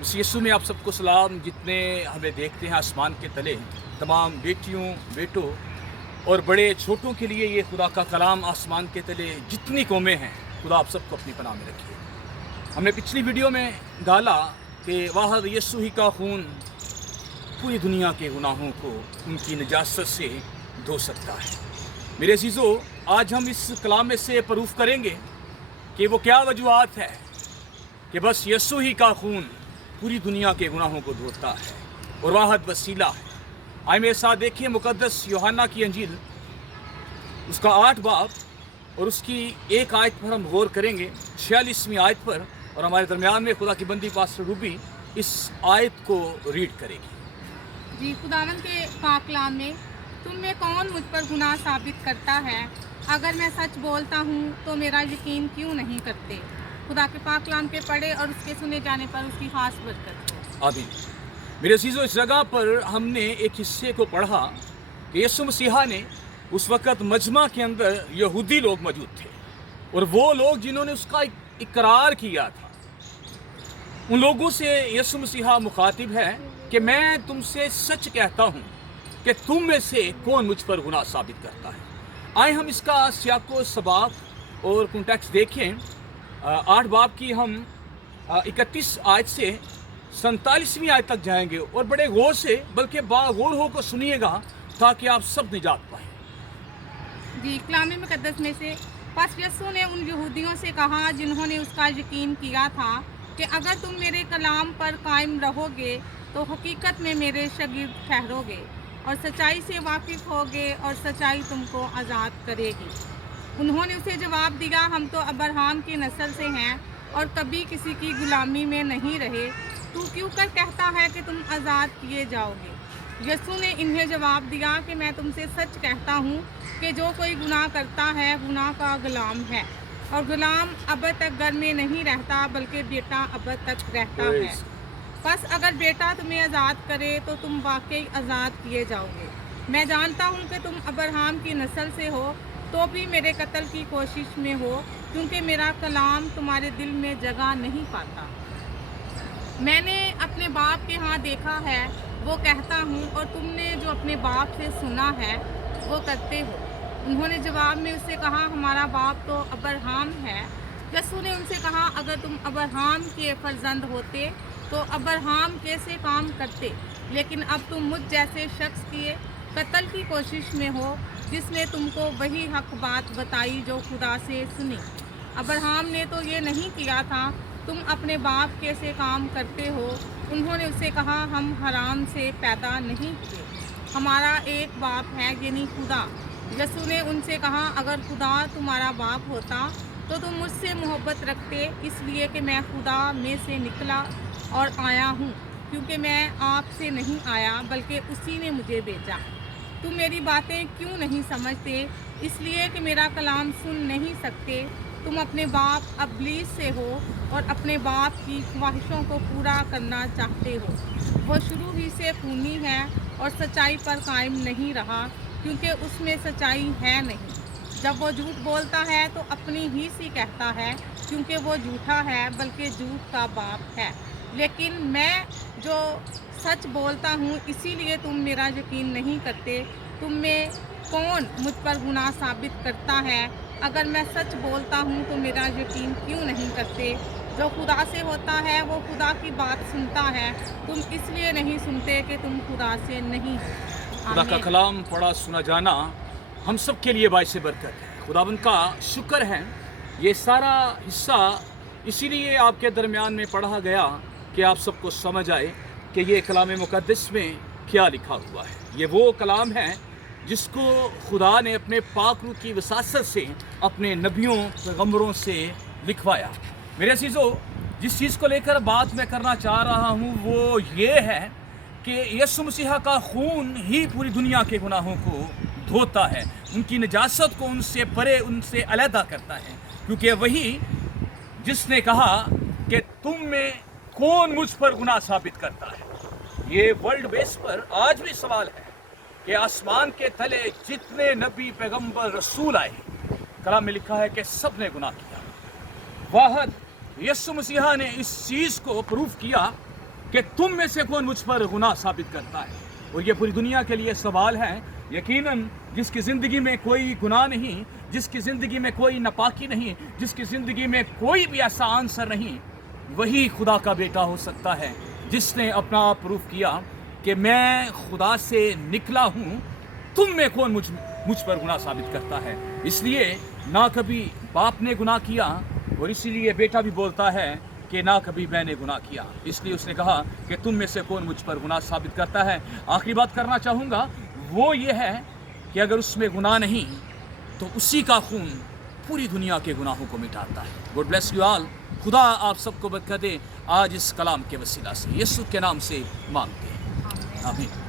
मसीह यीशु में आप सबको सलाम। जितने हमें देखते हैं आसमान के तले, तमाम बेटियों बेटों और बड़े छोटों के लिए ये खुदा का कलाम आसमान के तले जितनी कौमें हैं, खुदा आप सबको अपनी पनाह में रखिए। हमने पिछली वीडियो में डाला कि वाहद यीशु ही का खून पूरी दुनिया के गुनाहों को उनकी नजासत से धो सकता है। मेरे अजीज़ों, आज हम इस कलाम में से प्रूफ करेंगे कि वो क्या वजूहात है कि बस यीशु ही का खून पूरी दुनिया के गुनाहों को धोता है और वाहद वसीला है। आइए मेरे साथ देखिए मुकद्दस यूहन्ना की अंजील, उसका 8 बाब और उसकी 1 आयत पर हम गौर करेंगे, 46वीं आयत पर। और हमारे दरमियान में खुदा की बंदी पास्टर रूबी इस आयत को रीड करेगी। जी, खुदावन के पाक कलाम में, तुम में कौन मुझ पर गुनाह साबित करता है? अगर मैं सच बोलता हूँ तो मेरा यकीन क्यों नहीं करते? खुदा के पाक कलाम के पढ़े और उसके सुने जाने पर उसकी खास बरकत हो। आमीन। मेरे अजीज़ों, इस जगह पर हमने एक हिस्से को पढ़ा कि यीशु मसीहा ने उस वक़्त मजमा के अंदर यहूदी लोग मौजूद थे और वो लोग जिन्होंने उसका इकरार किया था, उन लोगों से यीशु मसीहा मुखातिब है कि मैं तुमसे सच कहता हूँ कि तुम में से कौन मुझ पर गुनाह साबित करता है। आए हम इसका सियाको सबाक और कॉन्टेक्स्ट देखें। 8 बाब की हम 31 आयत से 47वीं आयत तक जाएंगे और बड़े गौर से, बल्कि बागौर होकर सुनिएगा ताकि आप सब निजात पाएं। जी, कलाम मुकद्दस में से, बस यीशु ने उन यहूदियों से कहा जिन्होंने उसका यकीन किया था कि अगर तुम मेरे कलाम पर कायम रहोगे तो हकीकत में मेरे शागिर्द ठहरोगे और सच्चाई से वाकिफ़ होगे और सच्चाई तुमको आज़ाद करेगी। उन्होंने उसे जवाब दिया, हम तो अब्राहम की नस्ल से हैं और कभी किसी की गुलामी में नहीं रहे। तू क्यों कर कहता है कि तुम आज़ाद किए जाओगे? यीशु ने इन्हें जवाब दिया कि मैं तुमसे सच कहता हूँ कि जो कोई गुनाह करता है गुनाह का गुलाम है, और गुलाम अब तक घर में नहीं रहता बल्कि बेटा अब तक रहता है। बस अगर बेटा तुम्हें आज़ाद करे तो तुम वाकई आज़ाद किए जाओगे। मैं जानता हूँ कि तुम अब्राहम की नस्ल से हो तो भी मेरे कत्ल की कोशिश में हो, क्योंकि मेरा कलाम तुम्हारे दिल में जगह नहीं पाता। मैंने अपने बाप के यहाँ देखा है वो कहता हूँ, और तुमने जो अपने बाप से सुना है वो करते हो। उन्होंने जवाब में उससे कहा, हमारा बाप तो अब्राहम है। यीशु ने उनसे कहा, अगर तुम अब्राहम के फर्जंद होते तो अब्राहम कैसे काम करते, लेकिन अब तुम मुझ जैसे शख्स के कत्ल की कोशिश में हो जिसने तुमको वही हक बात बताई जो खुदा से सुनी। अब्राहम ने तो ये नहीं किया था, तुम अपने बाप कैसे काम करते हो? उन्होंने उससे कहा, हम हराम से पैदा नहीं हुए, हमारा एक बाप है यानी खुदा। यीशु ने उनसे कहा, अगर खुदा तुम्हारा बाप होता तो तुम मुझसे मोहब्बत रखते, इसलिए कि मैं खुदा में से निकला और आया हूँ, क्योंकि मैं आपसे नहीं आया बल्कि उसी ने मुझे भेजा। तुम मेरी बातें क्यों नहीं समझते? इसलिए कि मेरा कलाम सुन नहीं सकते। तुम अपने बाप इब्लीस से हो और अपने बाप की ख्वाहिशों को पूरा करना चाहते हो। वो शुरू ही से खूनी है और सच्चाई पर कायम नहीं रहा, क्योंकि उसमें सच्चाई है नहीं। जब वो झूठ बोलता है तो अपनी ही सी कहता है, क्योंकि वो झूठा है बल्कि झूठ का बाप है। लेकिन मैं जो सच बोलता हूँ, इसीलिए तुम मेरा यकीन नहीं करते। तुम में कौन मुझ पर गुनाह साबित करता है? अगर मैं सच बोलता हूँ तो मेरा यकीन क्यों नहीं करते? जो खुदा से होता है वो खुदा की बात सुनता है। तुम इसलिए नहीं सुनते कि तुम खुदा से नहीं हो। खुदा का कलाम पढ़ा सुना जाना हम सब के लिए बाइस बरकत है। खुदावंद का शुक्र है, ये सारा हिस्सा इसीलिए आपके दरमियान में पढ़ा गया कि आप सबको समझ आए कि ये कलाम मुकद्दस में क्या लिखा हुआ है। ये वो कलाम है जिसको खुदा ने अपने पाक रूह की वसासत से अपने नबियों पैगंबरों से लिखवाया। मेरे अजीज़ों, जिस चीज़ को लेकर बात मैं करना चाह रहा हूँ वो ये है कि यीशु मसीहा का खून ही पूरी दुनिया के गुनाहों को धोता है, उनकी नजासत को उनसे परे, उनसे अलहदा करता है, क्योंकि वही जिसने कहा कि तुम में कौन मुझ पर गुनाह साबित करता है। ये वर्ल्ड बेस पर आज भी सवाल है कि आसमान के तले जितने नबी पैगंबर रसूल आए, कलाम में लिखा है कि सब ने गुनाह किया। वाहद यीशु मसीहा ने इस चीज़ को प्रूफ किया कि तुम में से कौन मुझ पर गुनाह साबित करता है। और ये पूरी दुनिया के लिए सवाल है। यकीनन जिसकी ज़िंदगी में कोई गुनाह नहीं, जिसकी ज़िंदगी में कोई नापाकी नहीं, जिसकी ज़िंदगी में कोई भी ऐसा आंसर नहीं, वही खुदा का बेटा हो सकता है, जिसने अपना आप प्रूफ किया कि मैं खुदा से निकला हूँ। तुम में कौन मुझ पर गुनाह साबित करता है। इसलिए ना कभी बाप ने गुनाह किया, और इसीलिए बेटा भी बोलता है कि ना कभी मैंने गुनाह किया। इसलिए उसने कहा कि तुम में से कौन मुझ पर गुनाह साबित करता है। आखिरी बात करना चाहूँगा वो ये है कि अगर उसमें गुनाह नहीं तो उसी का खून पूरी दुनिया के गुनाहों को मिटाता है। God bless you all. खुदा आप सबको बरकत दे। आज इस कलाम के वसीला से यीशु के नाम से मांगते हैं, आमीन।